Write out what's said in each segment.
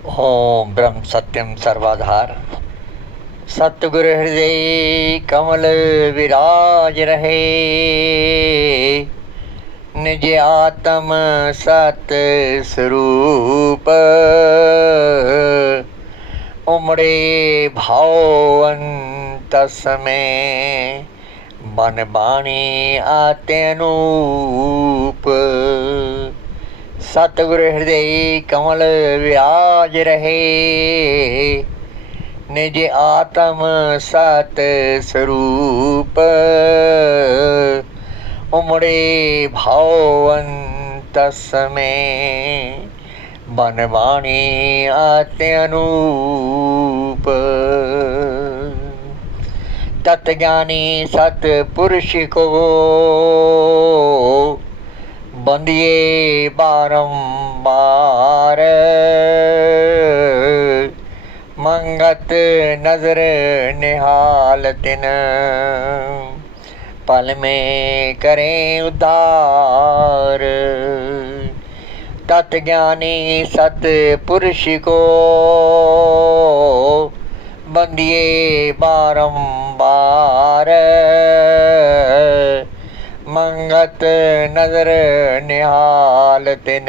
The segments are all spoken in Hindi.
ओम ब्रह्म सत्यम सर्वाधार सतगुरु हृदय कमल विराज रहे। निज आत्म सत स्वरूप उमड़े भाव अंतस में मन बाणी आते अनूप। सतगुरु हृदय कमल विराज रहे। निज आत्म सत स्वरूप उमड़े भाव अंतस में बन वाणी आते अनूप। तत्ज्ञानी सतपुरुष को बंदिए बारंबार मंगत नजर निहाल तिन पल में करें उद्धार। तत्ज्ञानी सतपुरुष को बंदिए बारंबार मंगत नजर निहाल तिन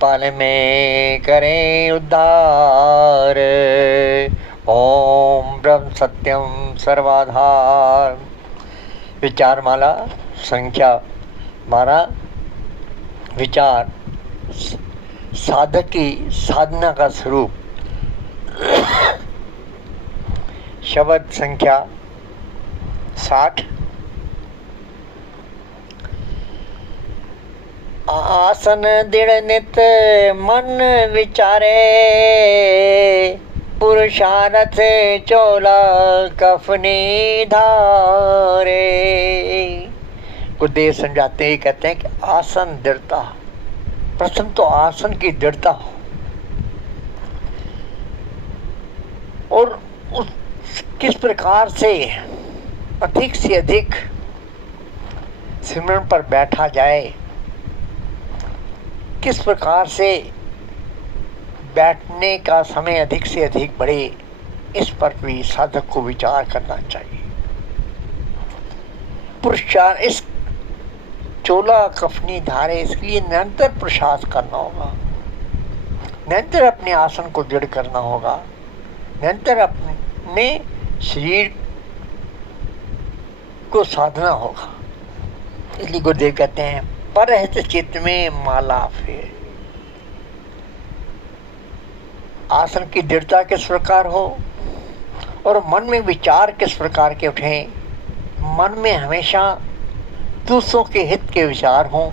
पल में करें उद्धार। ओम ब्रह्म सत्यम सर्वाधार। विचार माला संख्या 12। विचार साधक की साधना का स्वरूप। शब्द संख्या 60। आसन दृढ़ नित मन विचारे पुरुषार्थ चोला कफनी धारे। गुरुदेव समझाते ही कहते हैं कि आसन दृढ़ता, प्रथम तो आसन की दृढ़ता हो और उस किस प्रकार से अधिक सिमरन पर बैठा जाए, किस प्रकार से बैठने का समय अधिक से अधिक बढ़े, इस पर भी साधक को विचार करना चाहिए। पुरुषार इस चोला कफनी धारे, इसके लिए निरंतर प्रयास करना होगा, निरंतर अपने आसन को दृढ़ करना होगा, निरंतर अपने शरीर को साधना होगा। इसलिए गुरुदेव कहते हैं परहित चित्त में माला फेर। आसन की दृढ़ता किस प्रकार हो और मन में विचार किस प्रकार के उठे। मन में हमेशा दूसरों के हित के विचार हों,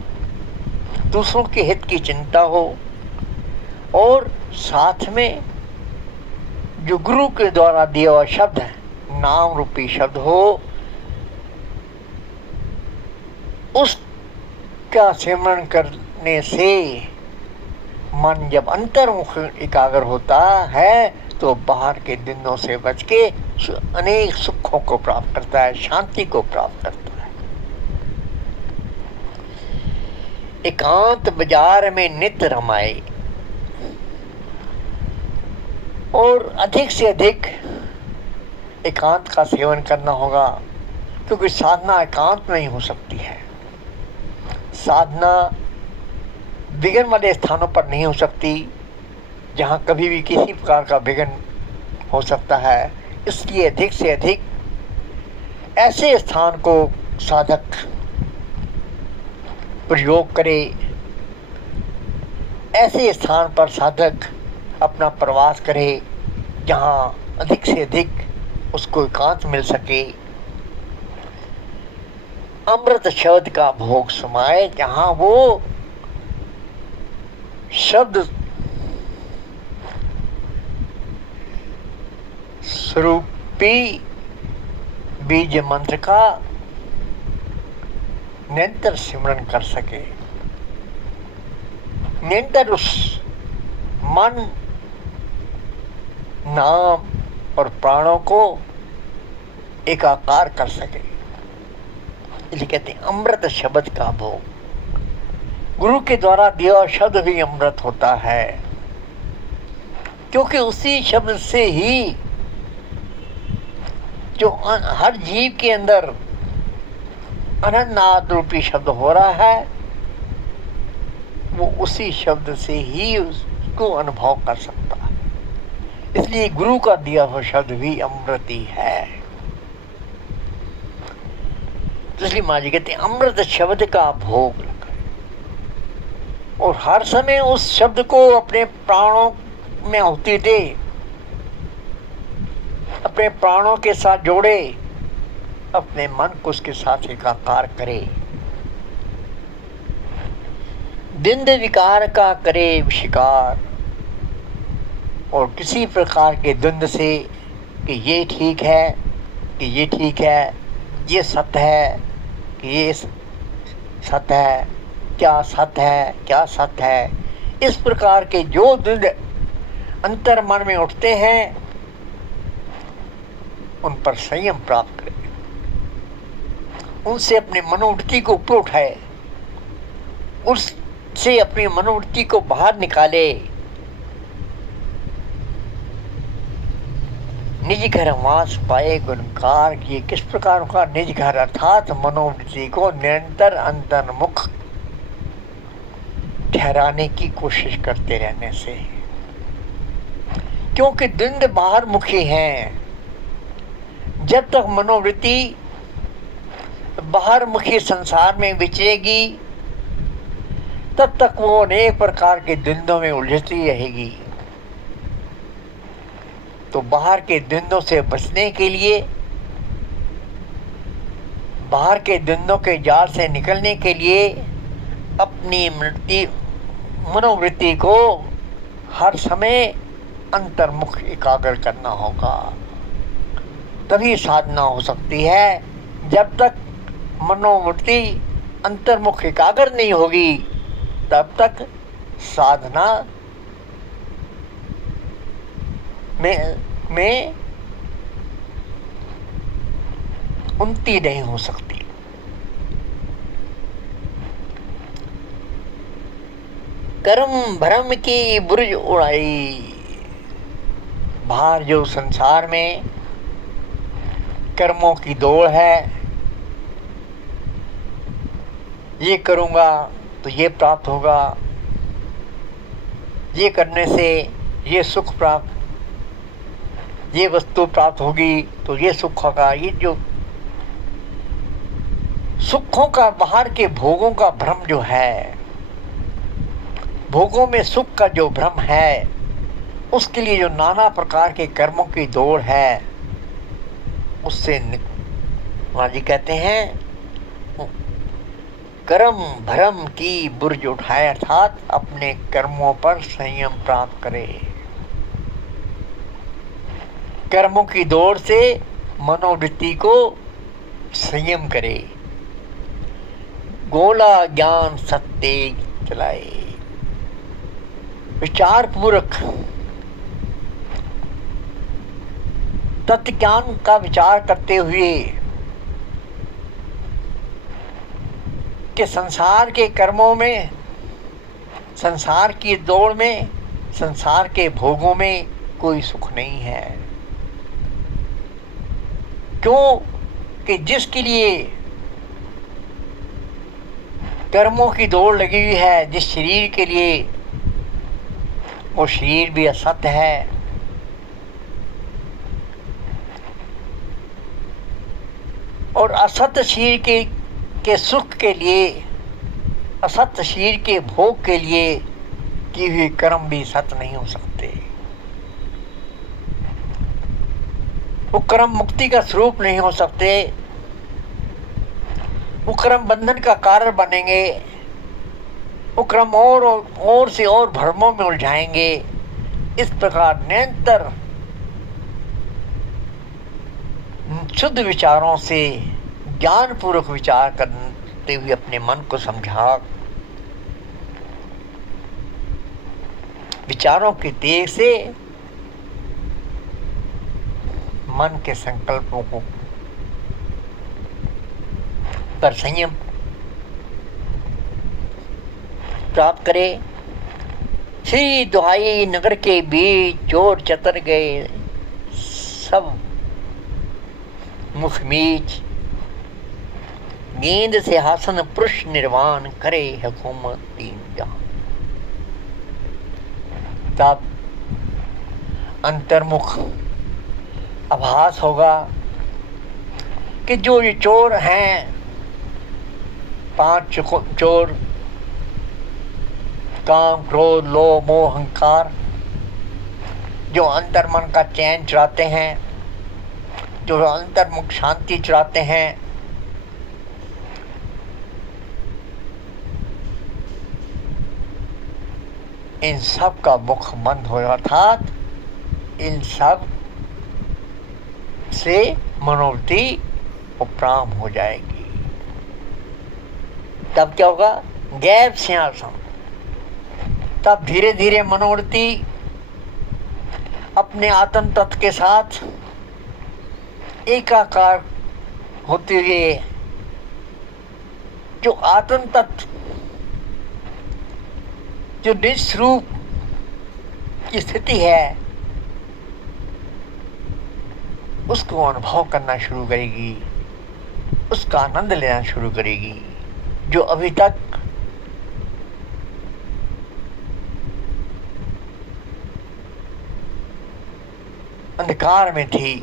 दूसरों के हित की चिंता हो और साथ में जो गुरु के द्वारा दिया हुआ शब्द है, नाम रूपी शब्द हो, उसका सिमरन करने से मन जब अंतर्मुख एकाग्र होता है तो बाहर के द्वंद्वों से बच के अनेक सुखों को प्राप्त करता है, शांति को प्राप्त करता है। एकांत बाजार में नित रमाए और अधिक से अधिक एकांत का सेवन करना होगा, क्योंकि साधना एकांत में ही हो सकती है। साधना विघ्न वाले स्थानों पर नहीं हो सकती, जहाँ कभी भी किसी प्रकार का विघ्न हो सकता है। इसलिए अधिक से अधिक ऐसे स्थान को साधक प्रयोग करे, ऐसे स्थान पर साधक अपना प्रवास करे जहाँ अधिक से अधिक उसको एकांत मिल सके। अमृत शब्द का भोग समाए, जहाँ वो शब्द स्वरूपी बीज मंत्र का निरंतर सिमरन कर सके, निरंतर उस मन, नाम और प्राणों को एकाकार कर सके। इसलिए कहते हैं अमृत शब्द का भोग। गुरु के द्वारा दिया शब्द भी अमृत होता है। क्योंकि उसी शब्द से ही जो हर जीव के अंदर अनन्नाद रूपी शब्द हो रहा है, वो उसी शब्द से ही उसको अनुभव कर सकता है। इसलिए गुरु का दिया हुआ शब्द भी अमृत ही है। तो इसलिए माँ जी कहते हैं अमृत शब्द का भोग लगा, और हर समय उस शब्द को अपने प्राणों में आहुति दे, अपने प्राणों के साथ जोड़े, अपने मन को उसके साथ एकाकार करे। द्वंद विकार का करे शिकार, और किसी प्रकार के द्वंद से कि ये ठीक है, कि ये ठीक है, ये सत्य है, कि ये सत्य है, क्या सत्य है, क्या सत्य है, इस प्रकार के जो द्वंद अंतर मन में उठते हैं, उन पर संयम प्राप्त करें, उनसे अपने मनोवृत्ति को ऊपर उठाए, उससे अपनी मनोवृत्ति को बाहर निकाले। निज घर वास पाए गुणकार किए। किस प्रकार का निज घर, अर्थात मनोवृत्ति को निरंतर अंतर्मुख ठहराने की कोशिश करते रहने से, क्योंकि द्वंद बाहर मुखी हैं। जब तक मनोवृत्ति बाहर मुखी संसार में विचरेगी, तब तक वो अनेक प्रकार के द्वंद्वों में उलझती रहेगी। तो बाहर के द्वंद्वों से बचने के लिए, बाहर के द्वंद्वों के जाल से निकलने के लिए अपनी मनोवृत्ति को हर समय अंतर्मुख एकाग्र करना होगा। तभी साधना हो सकती है। जब तक मनोवृत्ति अंतर्मुख एकाग्र नहीं होगी, तब तक साधना में उन्नति नहीं हो सकती। कर्म भ्रम की बुर्ज उड़ाई। बाहर जो संसार में कर्मों की दौड़ है, ये करूँगा तो ये प्राप्त होगा, ये करने से ये सुख प्राप्त, ये वस्तु प्राप्त होगी तो ये सुख होगा। ये जो सुखों का, बाहर के भोगों का भ्रम जो है, भोगों में सुख का जो भ्रम है, उसके लिए जो नाना प्रकार के कर्मों की दौड़ है, उससे माँ जी कहते हैं कर्म भ्रम की बुर्ज उठाए, अर्थात अपने कर्मों पर संयम प्राप्त करे। कर्मों की दौड़ से मनोवृत्ति को संयम करे। गोला ज्ञान सत्य चलाए। विचार पूर्वक तत्व ज्ञान का विचार करते हुए कि संसार के कर्मों में, संसार की दौड़ में, संसार के भोगों में कोई सुख नहीं है। क्यों कि जिसके लिए कर्मों की दौड़ लगी हुई है, जिस शरीर के लिए, वो शरीर भी असत्य है। और असत्य शरीर के सुख के लिए, असत्य शरीर के भोग के लिए की हुई कर्म भी सत्य नहीं हो सकते। वो कर्म मुक्ति का स्वरूप नहीं हो सकते। वो कर्म बंधन का कारण बनेंगे। वो कर्म और से और भ्रमों में उलझाएंगे। इस प्रकार निरंतर शुद्ध विचारों से ज्ञान पूर्वक विचार करते हुए अपने मन को समझा, विचारों के तेज से मन के संकल्पों को पर संयम प्राप्त करे। श्री दुहाई नगर के बीच चोर चतर गए सब मुख मीच, नींद से हासन पुरुष निर्वाण करे हुकूमत तीन जहां। तब अंतर्मुख आभास होगा कि जो ये चोर हैं, 5 चोर, काम क्रोध लोभ मोह अहंकार, जो अंतर्मन का चैन चुराते हैं, जो अंतर्मुख शांति चुराते हैं, इन सब का मुख बंद हो, अर्थात इन सब से मनोवृत्ति उपराम हो जाएगी। तब क्या होगा? गैप सिंहासन। तब धीरे धीरे मनोवृत्ति अपने आत्म तत्व के साथ एकाकार होते हुए, जो आत्म तत्व जो निज स्वरूप की स्थिति है, उसको अनुभव करना शुरू करेगी, उसका आनंद लेना शुरू करेगी। जो अभी तक अंधकार में थी,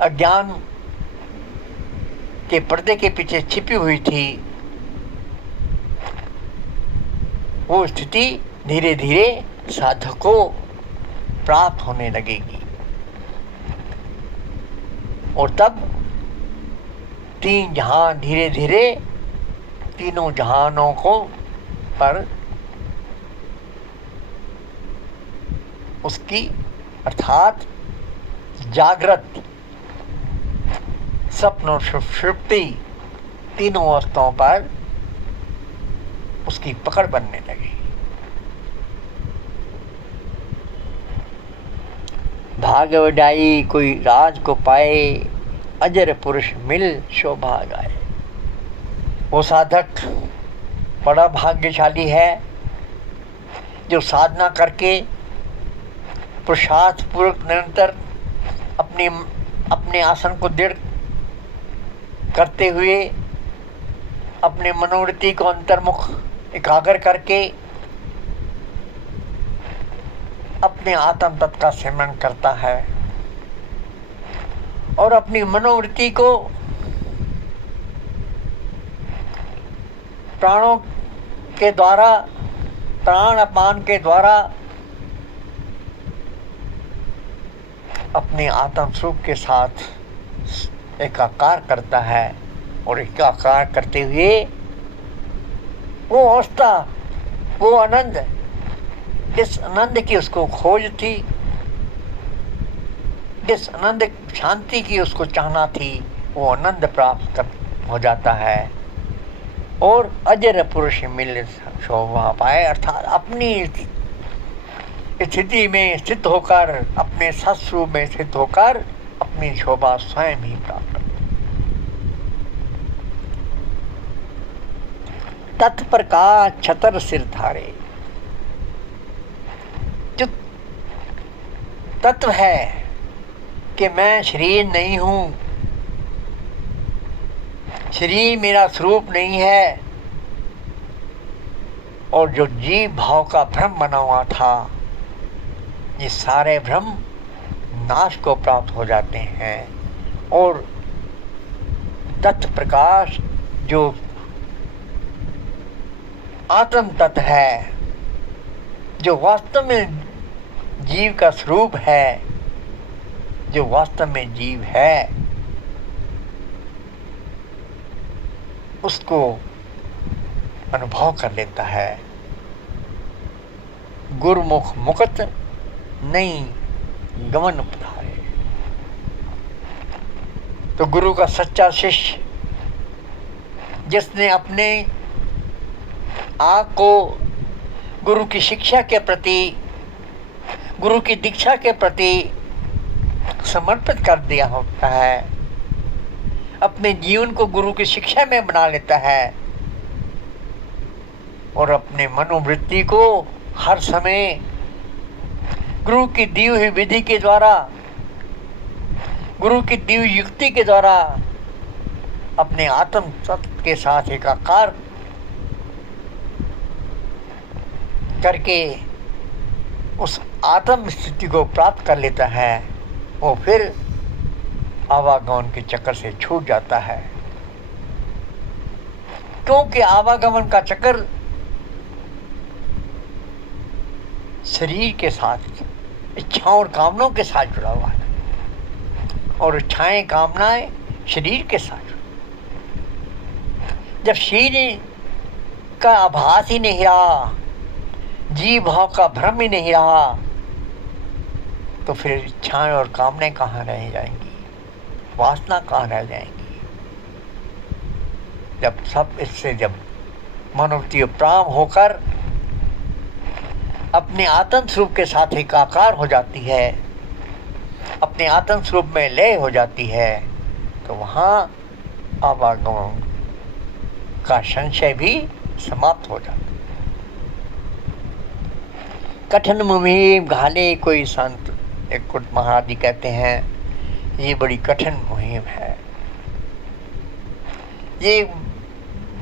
अज्ञान के पर्दे के पीछे छिपी हुई थी, वो स्थिति धीरे धीरे साधक को प्राप्त होने लगेगी। और तब तीन जहां धीरे धीरे तीनों जहानों को पर उसकी अर्थात जागृत, स्वप्न और सुषुप्ति तीनों अवस्थाओं पर उसकी पकड़ बनने लगी। भाग्य वडाई कोई राज को पाए, अजर पुरुष मिल शोभा गाए। वो साधक बड़ा भाग्यशाली है जो साधना करके पुरुषार्थ पूर्वक निरंतर अपने आसन को दृढ़ करते हुए अपने मनोवृत्ति को अंतर्मुख एकाग्र करके अपने आत्म तत्व का सिमरन करता है और अपनी मनोवृत्ति को प्राणों के द्वारा, प्राण अपान के द्वारा अपने आत्म स्वरूप के साथ एकाकार करता है। और एकाकार करते हुए वो अवस्था, वो आनंद, जिस आनंद की उसको खोज थी, जिस आनंद शांति की उसको चाहना थी, वो आनंद प्राप्त हो जाता है। और अजर पुरुष मिल शोभा पाए, अर्थात अपनी स्थिति में स्थित होकर, अपने सत्स्वरूप में स्थित होकर अपनी शोभा स्वयं ही प्राप्त कर। तत्प्रकाश छतर सिर धारे, जो तत्व है कि मैं शरीर नहीं हूं, शरीर मेरा स्वरूप नहीं है, और जो जीव भाव का भ्रम बना हुआ था, ये सारे भ्रम नाश को प्राप्त हो जाते हैं। और तत्व प्रकाश जो आत्म तत्व है, जो वास्तव में जीव का स्वरूप है, जो वास्तव में जीव है, उसको अनुभव कर लेता है। गुरुमुख मुक्त नहीं गमन पधारे। तो गुरु का सच्चा शिष्य, जिसने अपने आप को गुरु की शिक्षा के प्रति, गुरु की दीक्षा के प्रति समर्पित कर दिया होता है, अपने जीवन को गुरु की शिक्षा में बना लेता है, और अपने मनोवृत्ति को हर समय गुरु की दी हुई विधि के द्वारा, गुरु की दी हुई युक्ति के द्वारा अपने आत्म तत्व के साथ एकाकार करके उस आत्म स्थिति को प्राप्त कर लेता है, वो फिर आवागमन के चक्कर से छूट जाता है। क्योंकि आवागमन का चक्कर शरीर के साथ, इच्छाओं और कामनाओं के साथ जुड़ा हुआ है, और इच्छाएं कामनाएं शरीर के साथ। जब शरीर का आभास ही नहीं रहा, जीव भाव का भ्रम ही नहीं रहा, तो फिर इच्छाएं और कामनाएं कहाँ रह जाएंगी, वासना कहाँ रह जाएंगी। जब सब इससे जब मनोवृत्ति प्राम होकर अपने आत्म स्वरूप के साथ एकाकार हो जाती है, अपने आत्म स्वरूप में लय हो जाती है, तो वहाँ आवागमन का संशय भी समाप्त हो जाता है। कठिन मुहिम घाले कोई संत, एक कुट महाराज जी कहते हैं, ये बड़ी कठिन मुहिम है, ये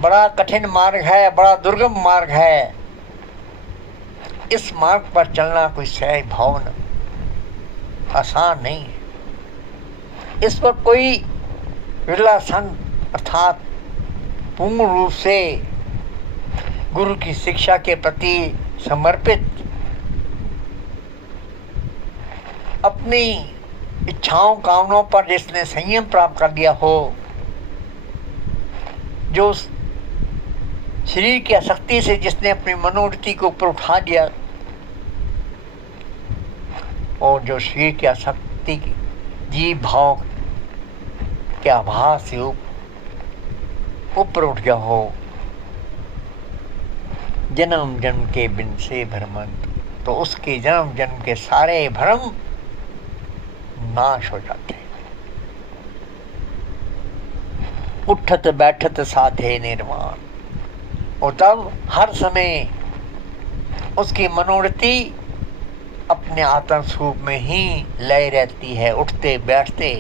बड़ा कठिन मार्ग है, बड़ा दुर्गम मार्ग है। इस मार्ग पर चलना कोई सहज भावना आसान नहीं है। इस पर कोई विरला संत अर्थात पूर्ण रूप से गुरु की शिक्षा के प्रति समर्पित, अपनी इच्छाओं कामनाओं पर जिसने संयम प्राप्त कर लिया हो, जो शरीर की आसक्ति से जिसने अपनी मनोवृत्ति को ऊपर उठा दिया, और जो शरीर की आसक्ति जीव भाव के आभास से ऊपर उठ गया हो, जन्म जन्म के बिन से भ्रमंत, तो उसके जन्म जन्म के सारे भ्रम नाश हो जाते हैं। उठत बैठत साधे निर्वाण, और तब हर समय उसकी मनोवृत्ति अपने आत्म स्वरूप में ही लय रहती है, उठते बैठते।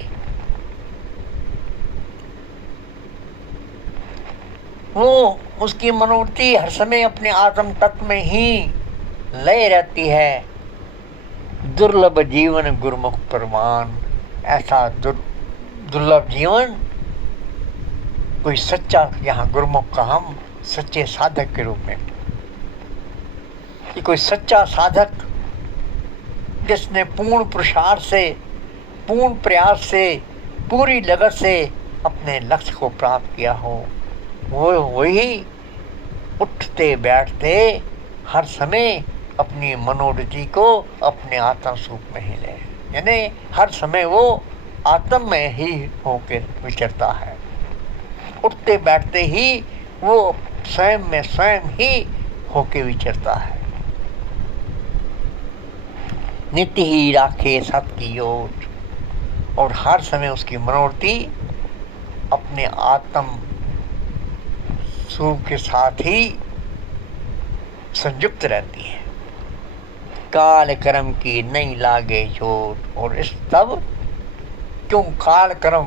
वो उसकी मनोवृत्ति हर समय अपने आत्म तत्व में ही लय रहती है। दुर्लभ जीवन गुरुमुख परमान, ऐसा दुर्लभ जीवन कोई सच्चा, यहाँ गुरुमुख का हम सच्चे साधक के रूप में, कि कोई सच्चा साधक जिसने पूर्ण पुरुषार्थ से, पूर्ण प्रयास से, पूरी लगन से अपने लक्ष्य को प्राप्त किया हो, वो वही उठते बैठते हर समय अपनी मनोवृत्ति को अपने आत्म स्वरूप में ही ले, यानी हर समय वो आत्म में ही होकर विचरता है। उठते बैठते ही वो स्वयं में स्वयं ही होके विचरता है। नित्य ही राखे सत की ओर, और हर समय उसकी मनोवृत्ति अपने आत्म स्वरूप के साथ ही संयुक्त रहती है। काल कर्म की नहीं लागे चोट, और इस तब क्यों काल कर्म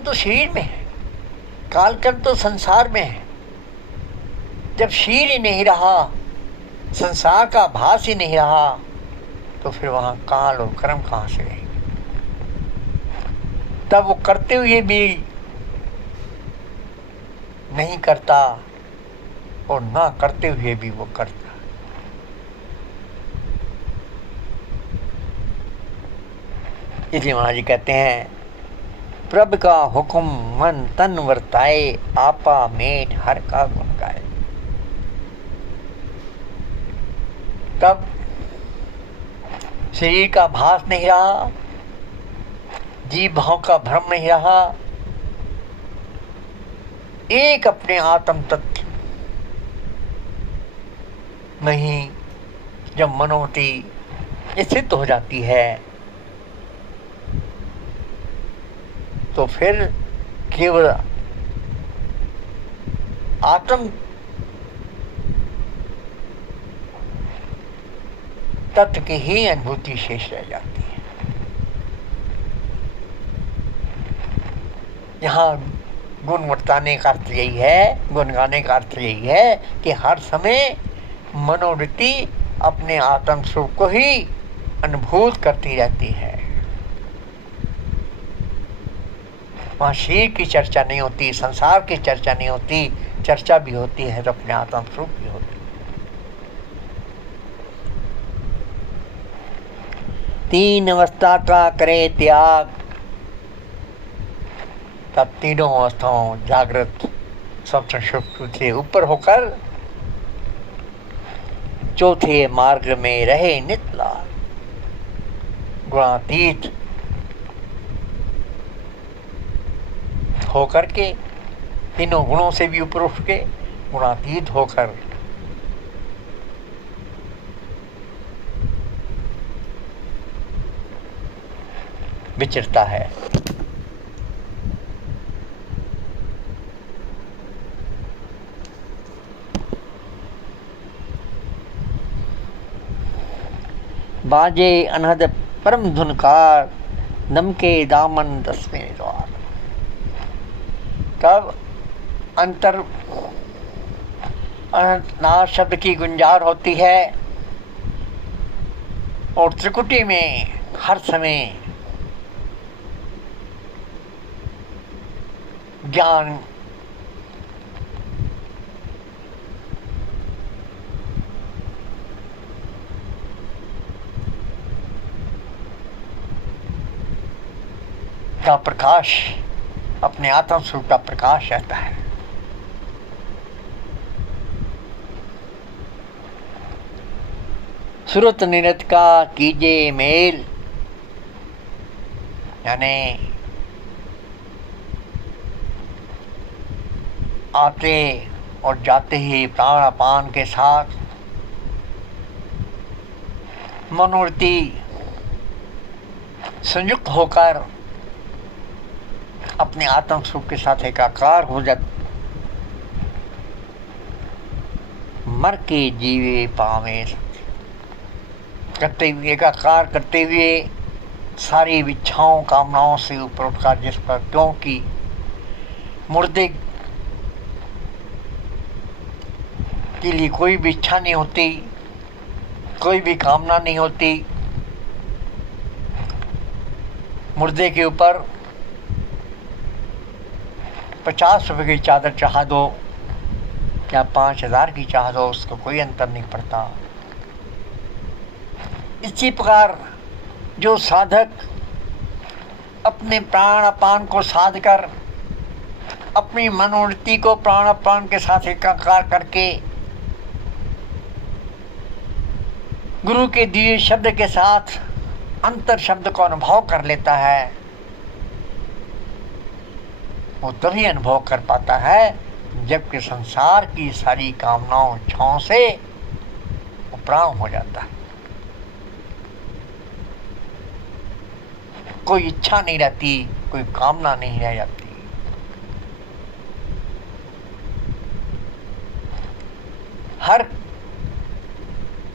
तो शरीर में है, काल कर्म तो संसार में है। जब शरीर ही नहीं रहा, संसार का भास ही नहीं रहा, तो फिर वहाँ काल और कर्म कहाँ से रहेंगे। तब वो करते हुए भी नहीं करता, और ना करते हुए भी वो करता। इसलिए महाराज जी कहते हैं, प्रभु का हुक्म मन तन वर्ताए, आपा मेट हर का गुण गाए। तब शरीर का भास नहीं रहा, जीव भाव का भ्रम नहीं रहा, एक अपने आत्म तत्व में ही जब मनोवृत्ति स्थित हो जाती है, तो फिर केवल आत्म तत्व की ही अनुभूति शेष रह जाती है। यहाँ गुण वर्ताने का अर्थ यही है, गुण गाने का अर्थ यही है कि हर समय मनोवृत्ति अपने आत्म स्वरूप को ही अनुभूत करती रहती है। वहाँ शरीर की चर्चा नहीं होती, संसार की चर्चा नहीं होती, चर्चा भी होती है तो अपने आत्म स्वरूप भी होती है। तीन अवस्था का करे त्याग, तब तीनों अवस्थाओं जागृत स्वप्न सुषुप्ति से ऊपर होकर चौथे मार्ग में रहे नितला, गुणातीत होकर के, तीनों गुणों से भी ऊपर उठ के गुणातीत होकर विचरता है। बाजे अनहद परम धुनकार, नमके दामन दसवें द्वार। तब अंतर नाद शब्द की गुंजार होती है और त्रिकुटी में हर समय ज्ञान का प्रकाश, अपने आत्म स्वरूप का प्रकाश रहता है। सुरत निरत का कीजे मेल, यानी आते और जाते ही प्राण अपान के साथ मनोवृत्ति संयुक्त होकर अपने आत्म स्वरूप के साथ एकाकार हो जाते, मर के जीवे पावे करते हुए, एकाकार करते हुए सारी इच्छाओं कामनाओं से ऊपर उठकर, जिस पर क्योंकि मुर्दे के लिए कोई भी इच्छा नहीं होती, कोई भी कामना नहीं होती, मुर्दे के ऊपर 50 रुपए की चादर चाह दो या 5000 की चाह दो, उसको कोई अंतर नहीं पड़ता। इसी प्रकार जो साधक अपने प्राण अपान को साध कर अपनी मनोवृत्ति को प्राण अपान के साथ एकाकार करके गुरु के दिए शब्द के साथ अंतर शब्द को अनुभव कर लेता है, वो तभी अनुभव कर पाता है जबकि संसार की सारी कामनाओं इच्छाओं से उपराम हो जाता है। कोई इच्छा नहीं रहती, कोई कामना नहीं रह जाती। हर